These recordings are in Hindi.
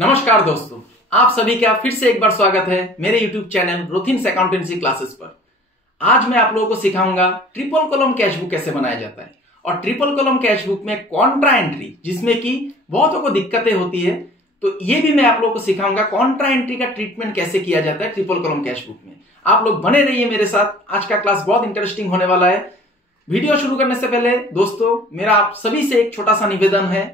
नमस्कार दोस्तों, आप सभी का फिर से एक बार स्वागत है मेरे YouTube चैनल रोथिन्स अकाउंटेंसी क्लासेस पर। आज मैं आप लोगों को सिखाऊंगा ट्रिपल कॉलम कैश बुक कैसे बनाया जाता है। और ट्रिपल कॉलम कैश बुक में कॉन्ट्रा एंट्री, जिसमें कि बहुतों को दिक्कतें होती है, तो ये भी मैं आप लोगों को सिखाऊंगा कॉन्ट्रा एंट्री का ट्रीटमेंट कैसे किया जाता है ट्रिपल कॉलम कैश बुक में। आप लोग बने रहिए मेरे साथ, आज का क्लास बहुत इंटरेस्टिंग होने वाला है। वीडियो शुरू करने से पहले दोस्तों, मेरा आप सभी से एक छोटा सा निवेदन है।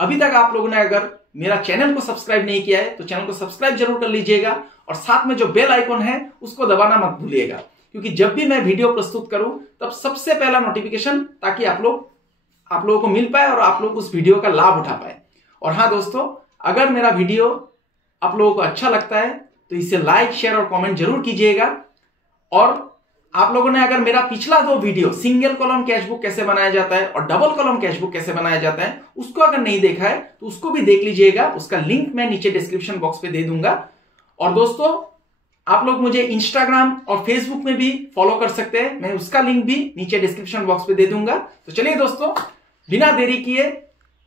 अभी तक आप लोगों ने अगर मेरा चैनल को सब्सक्राइब नहीं किया है तो चैनल को सब्सक्राइब जरूर कर लीजिएगा और साथ में जो बेल आइकॉन है उसको दबाना मत भूलिएगा, क्योंकि जब भी मैं वीडियो प्रस्तुत करूं तब सबसे पहला नोटिफिकेशन, ताकि आप लोगों को मिल पाए और आप लोग उस वीडियो का लाभ उठा पाए। और हाँ दोस्तों, अगर मेरा वीडियो आप लोगों को अच्छा लगता है तो इसे लाइक, शेयर और कमेंट जरूर कीजिएगा। और आप लोगों ने अगर मेरा पिछला 2 video single column cash book कैसे बनाया जाता है और डबल कॉलम कैश बुक कैसे बनाया जाता है उसको अगर नहीं देखा है तो उसको भी देख लीजिएगा। उसका लिंक मैं नीचे डिस्क्रिप्शन बॉक्स पे दे दूंगा। और दोस्तों, आप लोग मुझे इंस्टाग्राम और फेसबुक में भी फॉलो कर सकते हैं, मैं उसका लिंक भी नीचे डिस्क्रिप्शन बॉक्स पे दे दूंगा। तो चलिए दोस्तों, बिना देरी किए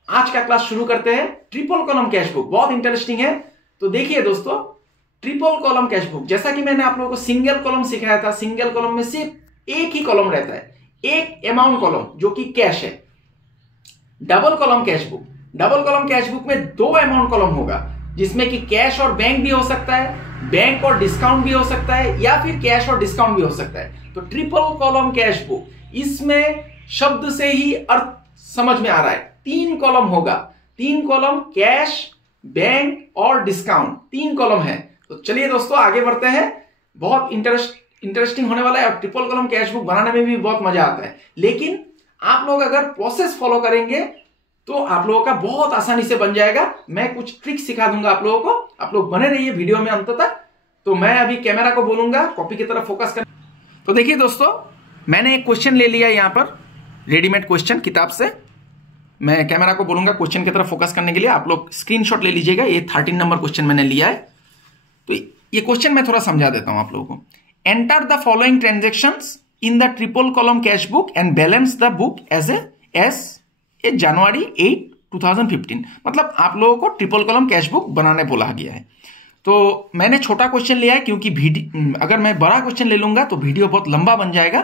आज का क्लास शुरू करते हैं। ट्रिपल कॉलम कैश बुक बहुत इंटरेस्टिंग है। तो देखिए दोस्तों, ट्रिपल कॉलम कैश बुक, जैसा कि मैंने आप लोगों को सिंगल कॉलम सिखाया था, सिंगल कॉलम में सिर्फ एक ही कॉलम रहता है, एक अमाउंट कॉलम जो कि कैश है। डबल कॉलम कैश बुक में 2 अमाउंट कॉलम होगा, जिसमें कि कैश और बैंक भी हो सकता है, बैंक और डिस्काउंट भी हो सकता है, या फिर कैश और डिस्काउंट भी हो सकता है। तो ट्रिपल कॉलम कैश बुक, इसमें शब्द से ही अर्थ समझ में आ रहा है, 3 कॉलम होगा। 3 कॉलम, कैश, बैंक और डिस्काउंट, 3 कॉलम है। तो चलिए दोस्तों आगे बढ़ते हैं। बहुत इंटरेस्टिंग होने वाला है और ट्रिपल कॉलम कैश बुक बनाने में भी बहुत मजा आता है। लेकिन आप लोग अगर प्रोसेस फॉलो करेंगे तो आप लोगों का बहुत आसानी से बन जाएगा। मैं कुछ ट्रिक सिखा दूंगा आप लोगों को, आप लोग बने रहिए वीडियो में अंत तक। तो मैं अभी कैमरा को बोलूंगा कॉपी की तरफ फोकस कर। तो देखिए दोस्तों, मैंने एक क्वेश्चन ले लिया यहाँ पर, रेडीमेड क्वेश्चन किताब से। मैं कैमरा को बोलूंगा क्वेश्चन की तरफ फोकस करने के लिए, आप लोग स्क्रीनशॉट ले लीजिएगा। ये 13 नंबर क्वेश्चन मैंने लिया है। तो ये क्वेश्चन मैं थोड़ा समझा देता हूं आप लोगों को। Enter the following transactions in the triple column cash book and balance the book as a January 8, 2015। मतलब आप लोगों को ट्रिपल कॉलम कैश बुक बनाने बोला गया है। तो मैंने छोटा क्वेश्चन लिया है, क्योंकि अगर मैं बड़ा क्वेश्चन ले लूंगा तो वीडियो बहुत लंबा बन जाएगा,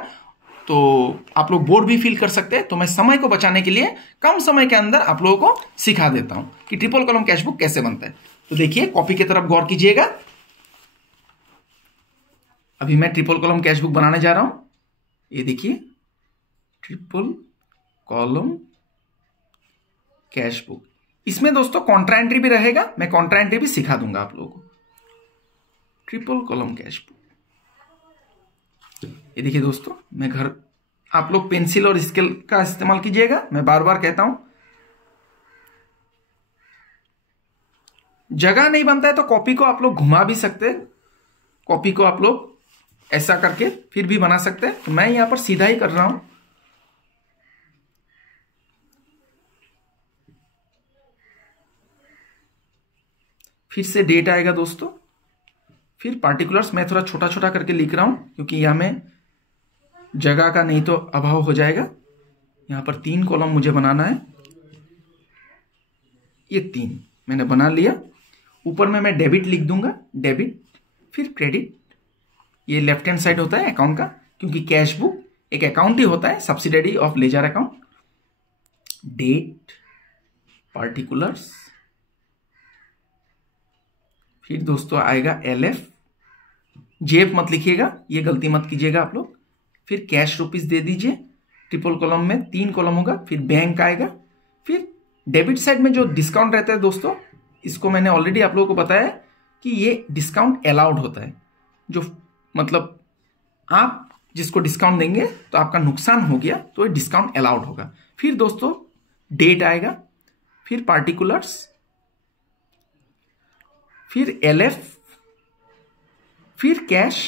तो आप लोग बोर भी फील कर सकते हैं। तो मैं समय को बचाने के लिए कम समय के अंदर आप लोगों को सिखा देता हूं कि ट्रिपल कॉलम कैश बुक कैसे बनता है। तो देखिए, कॉपी की तरफ गौर कीजिएगा। अभी मैं ट्रिपल कॉलम कैश बुक बनाने जा रहा हूं। ये देखिए, ट्रिपल कॉलम कैश बुक। इसमें दोस्तों कॉन्ट्रा एंट्री भी रहेगा, मैं कॉन्ट्रा एंट्री भी सिखा दूंगा आप लोगों को। ट्रिपल कॉलम कैश बुक, ये देखिए दोस्तों, आप लोग पेंसिल और स्केल का इस्तेमाल कीजिएगा, मैं बार बार कहता हूं। जगह नहीं बनता है तो कॉपी को आप लोग घुमा भी सकते हैं, कॉपी को आप लोग ऐसा करके फिर भी बना सकते हैं। तो मैं यहां पर सीधा ही कर रहा हूं। फिर से डेट आएगा दोस्तों, फिर पार्टिकुलर्स मैं थोड़ा छोटा छोटा करके लिख रहा हूं, क्योंकि यहां में जगह का नहीं तो अभाव हो जाएगा। यहां पर 3 कॉलम मुझे बनाना है, ये 3 मैंने बना लिया। ऊपर में मैं डेबिट लिख दूंगा, डेबिट, फिर क्रेडिट। ये लेफ्ट हैंड साइड होता है अकाउंट का, क्योंकि कैश बुक एक अकाउंट ही होता है, subsidiary of ledger account. Date, particulars, फिर दोस्तों आएगा LF, जेफ मत लिखिएगा, ये गलती मत कीजिएगा आप लोग। फिर कैश रुपीस दे दीजिए। ट्रिपल कॉलम में 3 कॉलम होगा, फिर बैंक आएगा। फिर डेबिट साइड में जो डिस्काउंट रहता है दोस्तों, इसको मैंने ऑलरेडी आप लोगों को बताया कि ये डिस्काउंट अलाउड होता है। जो मतलब आप जिसको डिस्काउंट देंगे तो आपका नुकसान हो गया, तो ये डिस्काउंट अलाउड होगा। फिर दोस्तों डेट आएगा, फिर पार्टिकुलर्स, फिर LF, फिर कैश,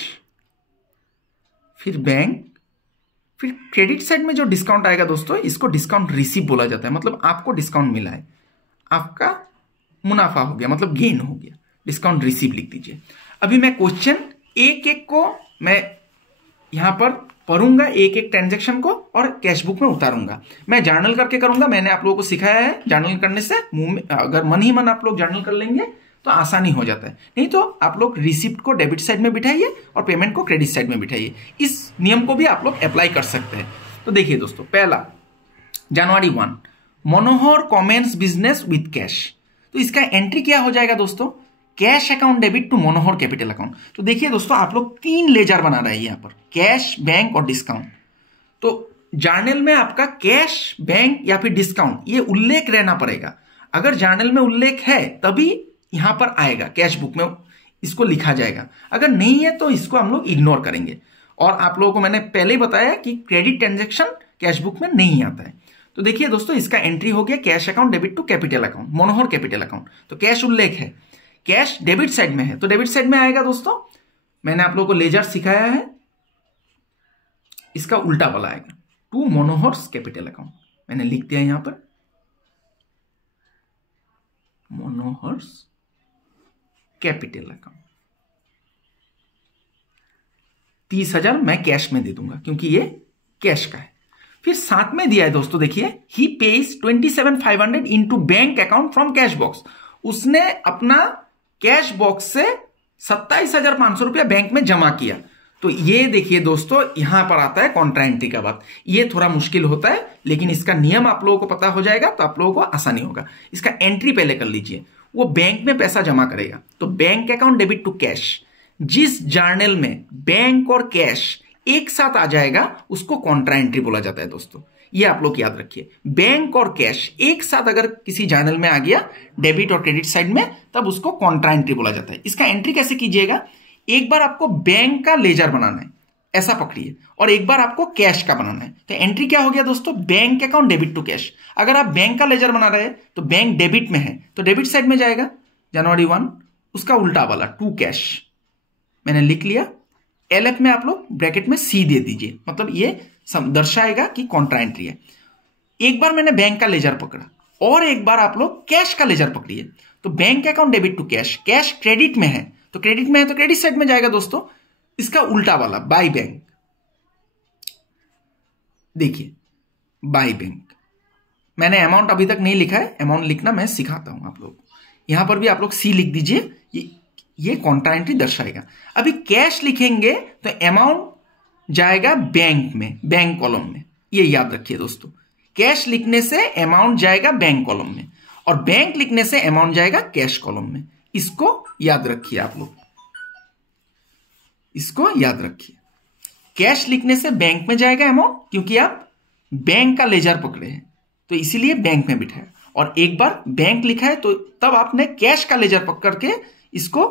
फिर बैंक, फिर क्रेडिट साइड में जो डिस्काउंट आएगा दोस्तों, इसको डिस्काउंट रिसीव बोला जाता है। मतलब आपको डिस्काउंट मिला है, आपका मुनाफा हो गया, मतलब गेन हो गया, डिस्काउंट रिसीव लिख दीजिए। अभी मैं क्वेश्चन एक एक को मैं यहां पर पढ़ूंगा एक एक ट्रांजेक्शन को और कैश बुक में उतारूंगा। मैं जर्नल करके करूंगा, मैंने आप लोगों को सिखाया है जर्नल करने से मुंह में, अगर मन ही मन आप लोग जर्नल कर लेंगे तो आसानी हो जाता है। नहीं तो आप लोग रिसिप्ट को डेबिट साइड में बिठाइए और पेमेंट को क्रेडिट साइड में बिठाइए। इस नियम को भी आप लोग अप्लाई कर सकते हैं। तो देखिए दोस्तों, पहला जनवरी 1 Manohar commences business with cash. तो इसका एंट्री क्या हो जाएगा दोस्तों, cash account debit to Manohar capital account. तो देखिए दोस्तों, आप लोग 3 लेजर बना रहे हैं यहाँ पर, कैश, बैंक और डिस्काउंट। तो जर्नल में आपका कैश, बैंक या फिर डिस्काउंट ये उल्लेख रहना पड़ेगा। अगर जर्नल में उल्लेख है तभी यहां पर आएगा, कैश बुक में इसको लिखा जाएगा। अगर नहीं है तो इसको हम लोग इग्नोर करेंगे। और आप लोगों को मैंने पहले ही बताया कि क्रेडिट ट्रांजेक्शन कैश बुक में नहीं आता है। तो देखिए दोस्तों, इसका एंट्री हो गया cash account debit to capital account, Manohar capital account. तो कैश उल्लेख है, कैश डेबिट साइड में है तो डेबिट साइड में आएगा दोस्तों। मैंने आप लोगों को लेजर सिखाया है, इसका उल्टा वाला आएगा, टू मनोहर कैपिटल अकाउंट। मैंने लिख दिया यहां पर मनोहर कैपिटल अकाउंट। 30,000 मैं कैश में दे दूंगा क्योंकि ये कैश का है। फिर साथ में दिया है दोस्तों, देखिए he pays 27,500 into bank account from cash box. उसने अपना कैश बॉक्स से 27,500 रुपया बैंक में जमा किया। तो ये देखिए दोस्तों, यहां पर आता है कॉन्ट्रा एंट्री का बात। ये थोड़ा मुश्किल होता है लेकिन इसका नियम आप लोगों को पता हो जाएगा तो आप लोगों को आसानी होगा। इसका एंट्री पहले कर लीजिए। वो बैंक में पैसा जमा करेगा तो bank account debit to cash. जिस जर्नल में बैंक और कैश एक साथ आ जाएगा उसको कॉन्ट्रा एंट्री बोला जाता है दोस्तों। ये आप लोग याद रखिए, बैंक और कैश एक साथ अगर किसी जर्नल में आ गया डेबिट और क्रेडिट साइड में तब उसको कॉन्ट्रा एंट्री बोला जाता है। इसका एंट्री कैसे कीजिएगा, एक बार आपको बैंक का लेजर बनाना है, ऐसा पकड़िए, और एक बार आपको कैश का बनाना है। तो एंट्री क्या हो गया दोस्तों, bank account debit to cash. अगर आप बैंक का लेजर बना रहे हैं तो बैंक डेबिट में है तो डेबिट साइड में जाएगा जनवरी 1, उसका उल्टा वाला टू कैश मैंने लिख लिया। एलएफ में आप लोग ब्रैकेट में सी दे दीजिए, मतलब ये दर्शाएगा कि कॉन्ट्रा एंट्री है। एक बार मैंने बैंक का लेजर पकड़ा और एक बार आप लोग कैश का लेजर पकड़िए। तो bank account debit to cash, cash credit में है तो क्रेडिट में है तो क्रेडिट साइड में जाएगा दोस्तों। इसका उल्टा वाला बाय बैंक, देखिए बाय बैंक। मैंने अमाउंट अभी तक नहीं लिखा है, अमाउंट लिखना मैं सिखाता हूं आप लोग। यहां पर भी आप लोग सी लिख दीजिए, ये कॉन्ट्रा एंट्री दर्शाएगा। अभी कैश लिखेंगे तो अमाउंट जाएगा बैंक में, बैंक कॉलम में। ये याद रखिए दोस्तों, कैश लिखने से अमाउंट जाएगा बैंक कॉलम में और बैंक लिखने से अमाउंट जाएगा कैश कॉलम में। इसको याद रखिए आप लोग, इसको याद रखिए। कैश लिखने से बैंक में जाएगा अमाउंट क्योंकि आप बैंक का लेजर पकड़े हैं तो इसीलिए बैंक में बिठाया, और एक बार बैंक लिखा है तो तब आपने कैश का लेजर पकड़ के इसको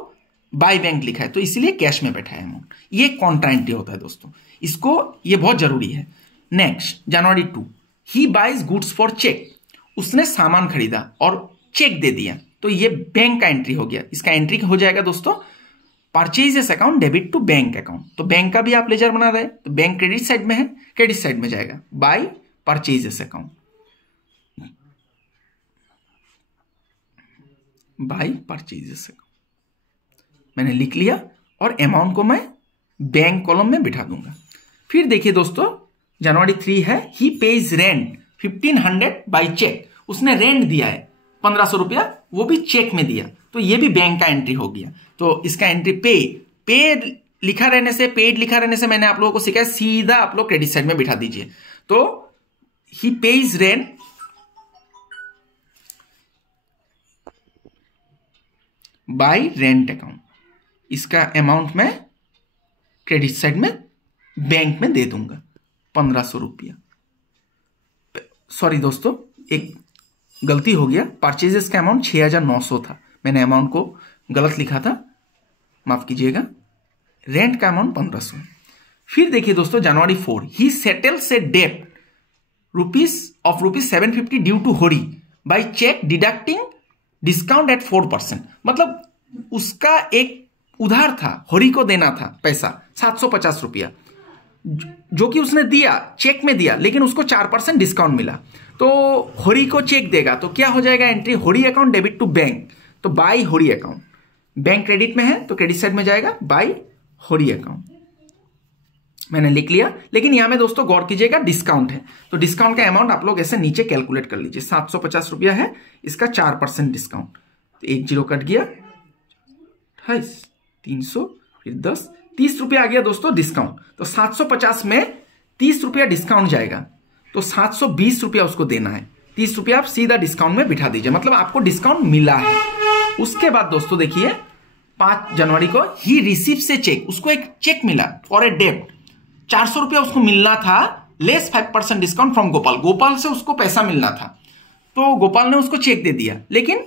बाय बैंक लिखा है तो इसीलिए कैश में बैठा है अमाउंट। ये कॉन्ट्रा एंट्री होता है दोस्तों, इसको ये बहुत जरूरी है। नेक्स्ट जनवरी 2 he buys goods for cheque. उसने सामान खरीदा और चेक दे दिया तो ये बैंक का एंट्री हो गया। इसका एंट्री हो जाएगा दोस्तों purchases account debit to bank account. तो बैंक का भी आप लेजर बना रहे हैं तो बैंक क्रेडिट साइड में है, क्रेडिट साइड में जाएगा by purchases account, by purchases account मैंने लिख लिया और अमाउंट को मैं बैंक कॉलम में बिठा दूंगा। फिर देखिए दोस्तों जनवरी 3 है, he pays rent 1500 bye check. उसने रेंट दिया है 1500 रुपया, वो भी चेक में दिया तो ये भी बैंक का एंट्री हो गया। तो इसका एंट्री पे लिखा रहने से, पेड लिखा रहने से मैंने आप लोगों को सिखाया सीधा आप लोग क्रेडिट साइड में बिठा दीजिए। तो he pays rent by rent account, इसका अमाउंट मैं क्रेडिट साइड में बैंक में दे दूंगा 1500 रुपया। सॉरी दोस्तों, एक गलती हो गया, परचेजेस का अमाउंट 6,900 था, मैंने अमाउंट को गलत लिखा था, माफ कीजिएगा। रेंट का अमाउंट 1500। फिर देखिए दोस्तों January 4 he settles a debt rupees 750 due to Hori by cheque deducting discount at 4%। मतलब उसका एक उधार था, होरी को देना था पैसा 750 रुपया जो कि उसने दिया, चेक में दिया, लेकिन उसको 4% डिस्काउंट मिला। तो होरी को चेक देगा तो क्या हो जाएगा एंट्री, होरी अकाउंट डेबिट टू बैंक। तो बाय होरी अकाउंट, बैंक क्रेडिट में है तो क्रेडिट साइड में जाएगा बाय होरी अकाउंट। मैंने लिख लिया। लेकिन यहां में दोस्तों गौर कीजिएगा डिस्काउंट है, तो डिस्काउंट का अमाउंट आप लोग ऐसे नीचे कैलकुलेट कर लीजिए। 750 रुपया है, इसका 4% डिस्काउंट, तो 1 जीरो कट गया, 28, 300, फिर 10, 30 रुपया आ गया दोस्तों डिस्काउंट। तो 750 में 30 रुपया डिस्काउंट जाएगा, तो 720 रुपया उसको देना है। 30 रुपया आप सीधा डिस्काउंट में बिठा दीजिए, मतलब आपको डिस्काउंट मिला है। उसके बाद दोस्तों देखिए 5 जनवरी को ही रिसीव से चेक, उसको एक चेक मिला फॉर ए डेब्ट, 400 रुपया उसको मिलना था, less 5% discount from Gopal. Gopal से उसको पैसा मिलना था, तो गोपाल ने उसको चेक दे दिया, लेकिन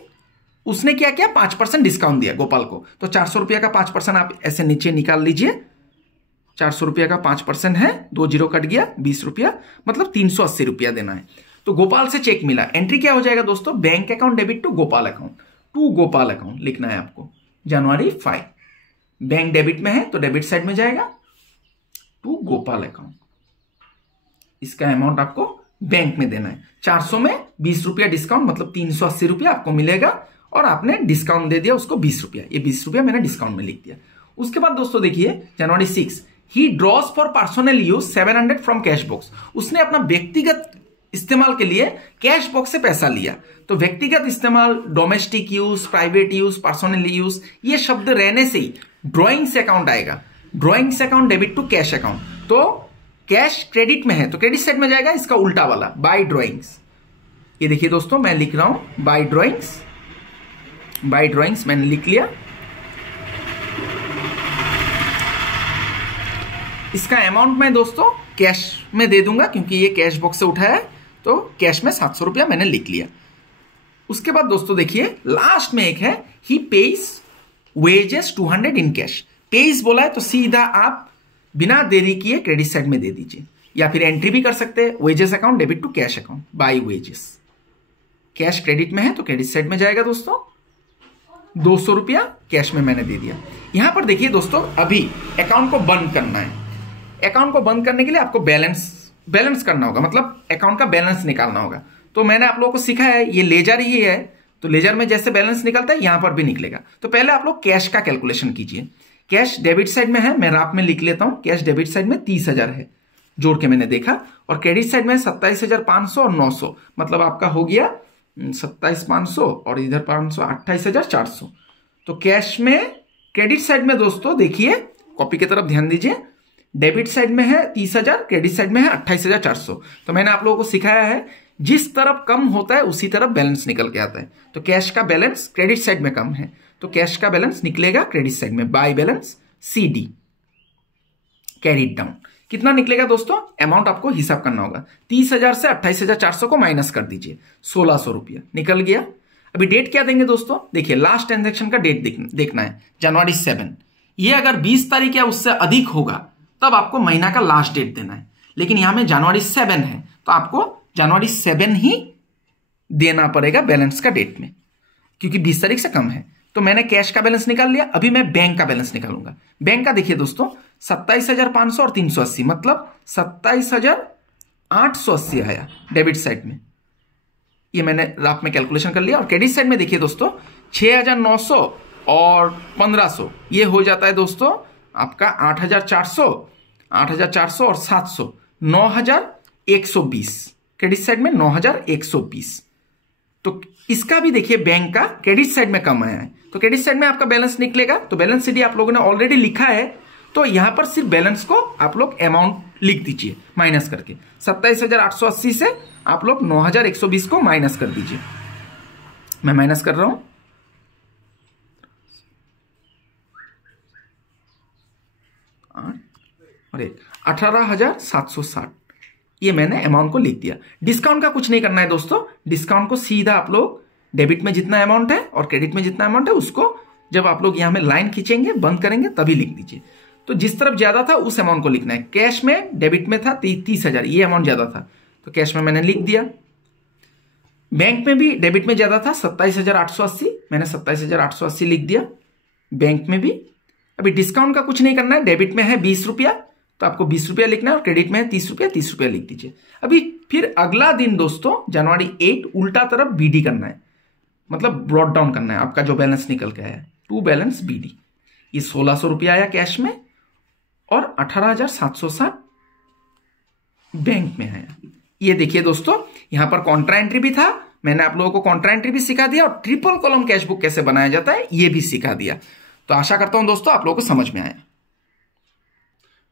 उसने क्या किया, 5% डिस्काउंट दिया गोपाल को। तो 400 रुपया का 5% आप ऐसे नीचे निकाल लीजिए। 400 रुपया का 5% है, 2 जीरो कट गया, 20 रुपया, मतलब 380 रुपया देना है। तो गोपाल से चेक मिला, एंट्री क्या हो जाएगा दोस्तों, bank account debit to Gopal account, to Gopal account लिखना है आपको। जनवरी 5 बैंक डेबिट में है तो डेबिट साइड में जाएगा, टू गोपाल अकाउंट। इसका अमाउंट आपको बैंक में देना है। 400 में 20 रुपया डिस्काउंट, मतलब 380 रुपया आपको मिलेगा, और आपने डिस्काउंट दे दिया उसको 20 रुपया, ये 20 रुपया मैंने डिस्काउंट में लिख दिया। उसके बाद दोस्तों देखिए जनवरी 6 ही drawers for personal use 700 from cash box. उसने अपना व्यक्तिगत इस्तेमाल के लिए कैश बॉक्स से पैसा लिया। तो व्यक्तिगत इस्तेमाल, domestic use, private use, personal use, ये शब्द रहने से ही ड्रॉइंग से अकाउंट आएगा। ड्रॉइंग से account debit to cash account, तो कैश क्रेडिट में है तो क्रेडिट साइड में जाएगा, इसका उल्टा वाला बाय ड्रॉइंग्स। ये देखिए दोस्तों मैं लिख रहा हूं बाय ड्रॉइंग्स, बाय ड्रॉइंग्स मैंने लिख लिया। इसका अमाउंट मैं दोस्तों कैश में दे दूंगा, क्योंकि ये कैश बॉक्स से उठाया है, तो कैश में 700 रुपया मैंने लिख लिया। उसके बाद दोस्तों देखिए लास्ट में एक है he pays wages 200 in cash. Pays बोला है तो सीधा आप बिना देरी किए क्रेडिट साइड में दे दीजिए, या फिर एंट्री भी कर सकते हैं, wages account debit to cash account, by wages. Cash credit में है तो क्रेडिट साइड में जाएगा दोस्तों, 200 रुपया कैश में मैंने दे दिया। यहां पर देखिए दोस्तों अभी अकाउंट को बंद करना है। अकाउंट को बंद करने के लिए आपको बैलेंस करना होगा, मतलब अकाउंट का बैलेंस निकालना होगा। तो मैंने आप लोगों को सिखाया है, ये लेजर ही है, तो लेजर में जैसे बैलेंस निकलता है यहां पर भी निकलेगा। तो पहले आप लोग कैश का कैलकुलेशन कीजिए। कैश डेबिट साइड में है, मैं रात में लिख लेता हूं, कैश डेबिट साइड में 30,000 है, जोड़ के मैंने देखा, और क्रेडिट साइड में 27,500 और 900, मतलब आपका हो गया 27,500 और इधर 500, 28,400। तो कैश में क्रेडिट साइड में दोस्तों देखिए, कॉपी की तरफ ध्यान दीजिए, डेबिट साइड में है 30,000, क्रेडिट साइड में है 28,400। तो मैंने आप लोगों को सिखाया है जिस तरफ कम होता है उसी तरफ बैलेंस निकल के आता है। तो कैश का बैलेंस क्रेडिट साइड में कम है, तो कैश का बैलेंस निकलेगा क्रेडिट साइड में, by balance CD, carried down. कितना निकलेगा दोस्तों, अमाउंट आपको हिसाब करना होगा। 30,000 से 28,400 को माइनस कर दीजिए, 1,600 रुपया निकल गया। अभी डेट क्या देंगे दोस्तों, देखिए लास्ट ट्रांजेक्शन का डेट देखना है, जनवरी 7। ये अगर 20 तारीख या उससे अधिक होगा तब आपको महीना का लास्ट डेट देना है, लेकिन यहां में जनवरी 7 है तो आपको जनवरी 7 ही देना पड़ेगा बैलेंस का डेट में, क्योंकि 20 तारीख से कम है। तो मैंने कैश का बैलेंस निकाल लिया, अभी मैं बैंक का बैलेंस निकालूंगा। बैंक का देखिए दोस्तों 27,500 और 380, मतलब 27,880 आया डेबिट साइड में, ये मैंने रात में कैलकुलेशन कर लिया। और क्रेडिट साइड में देखिए दोस्तों 6,900 और 1,500, ये हो जाता है दोस्तों आपका 8,400 और 700, 9,120। क्रेडिट साइड में 9,120। तो इसका भी देखिए बैंक का क्रेडिट साइड में कम आया है, तो क्रेडिट साइड में आपका बैलेंस निकलेगा। तो बैलेंस CD आप लोगों ने ऑलरेडी लिखा है, तो यहां पर सिर्फ बैलेंस को आप लोग अमाउंट लिख दीजिए माइनस करके। 27,880 से आप लोग 9,120 को माइनस कर दीजिए। मैं माइनस कर रहा हूं, और 18,760, ये मैंने अमाउंट को लिख दिया। डिस्काउंट का कुछ नहीं करना है दोस्तों, डिस्काउंट को सीधा आप लोग डेबिट में जितना अमाउंट है और क्रेडिट में जितना अमाउंट है उसको जब आप लोग यहां में लाइन खींचेंगे बंद करेंगे तभी लिख दीजिए। तो जिस तरफ ज्यादा था उस अमाउंट को लिखना है। कैश में डेबिट में था 30,000, ये अमाउंट ज्यादा था तो कैश में मैंने लिख दिया। बैंक में भी डेबिट में ज्यादा था 27,880, मैंने 27,880 लिख दिया। बैंक में भी अभी डिस्काउंट का कुछ नहीं करना है, डेबिट में है 20 रुपया तो आपको 20 रुपया लिखना है, और क्रेडिट में है 30 रुपया, 30 रुपया लिख दीजिए। अभी फिर अगला दिन दोस्तों जनवरी 8 उल्टा तरफ BD करना है, मतलब ब्रॉड डाउन करना है आपका जो बैलेंस निकल के आया, टू बैलेंस BD। ये 1,600 रुपया आया कैश में, और 18,760 बैंक में आया। ये देखिए दोस्तों, यहां पर कॉन्ट्रा एंट्री भी था, मैंने आप लोगों को कॉन्ट्रा एंट्री भी सिखा दिया और ट्रिपल कॉलम कैश बुक कैसे बनाया जाता है ये भी सिखा दिया। तो आशा करता हूं दोस्तों आप लोगों को समझ में आया।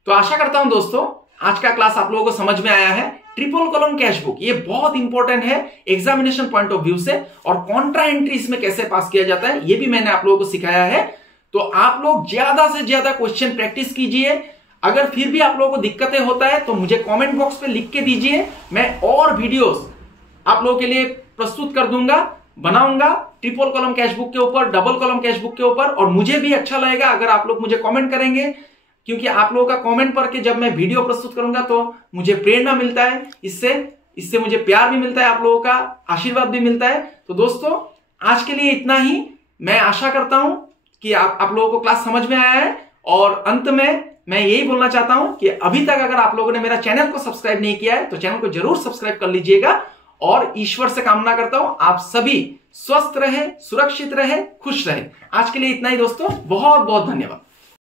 तो आशा करता हूं दोस्तों आज का क्लास आप लोगों को समझ में आया है। ट्रिपल कॉलम कैश बुक ये बहुत इंपॉर्टेंट है एग्जामिनेशन पॉइंट ऑफ व्यू से, और कॉन्ट्रा एंट्री इसमें कैसे पास किया जाता है ये भी मैंने आप लोगों को सिखाया है। तो आप लोग ज्यादा से ज्यादा क्वेश्चन प्रैक्टिस कीजिए। अगर फिर भी आप लोगों को दिक्कतें होता है तो मुझे कमेंट बॉक्स पे लिख के दीजिए, मैं और वीडियोस आप लोगों के लिए प्रस्तुत कर दूंगा, बनाऊंगा ट्रिपल कॉलम कैश बुक के ऊपर, डबल कॉलम कैश बुक के ऊपर। और मुझे भी अच्छा लगेगा अगर आप लोग मुझे कमेंट करेंगे, क्योंकि आप लोगों का कमेंट पढ़ के जब मैं वीडियो प्रस्तुत करूंगा तो मुझे प्रेरणा मिलता है, इससे मुझे प्यार भी मिलता है, आप लोगों का आशीर्वाद भी मिलता है। तो दोस्तों आज के लिए इतना ही। मैं आशा करता हूं कि आप लोगों को क्लास समझ में आया है। और अंत में मैं यही बोलना चाहता हूं कि अभी तक अगर आप लोगों ने मेरा चैनल को सब्सक्राइब नहीं किया है तो चैनल को जरूर सब्सक्राइब कर लीजिएगा। और ईश्वर से कामना करता हूं आप सभी स्वस्थ रहे, सुरक्षित रहे, खुश रहे। आज के लिए इतना ही दोस्तों, बहुत बहुत धन्यवाद।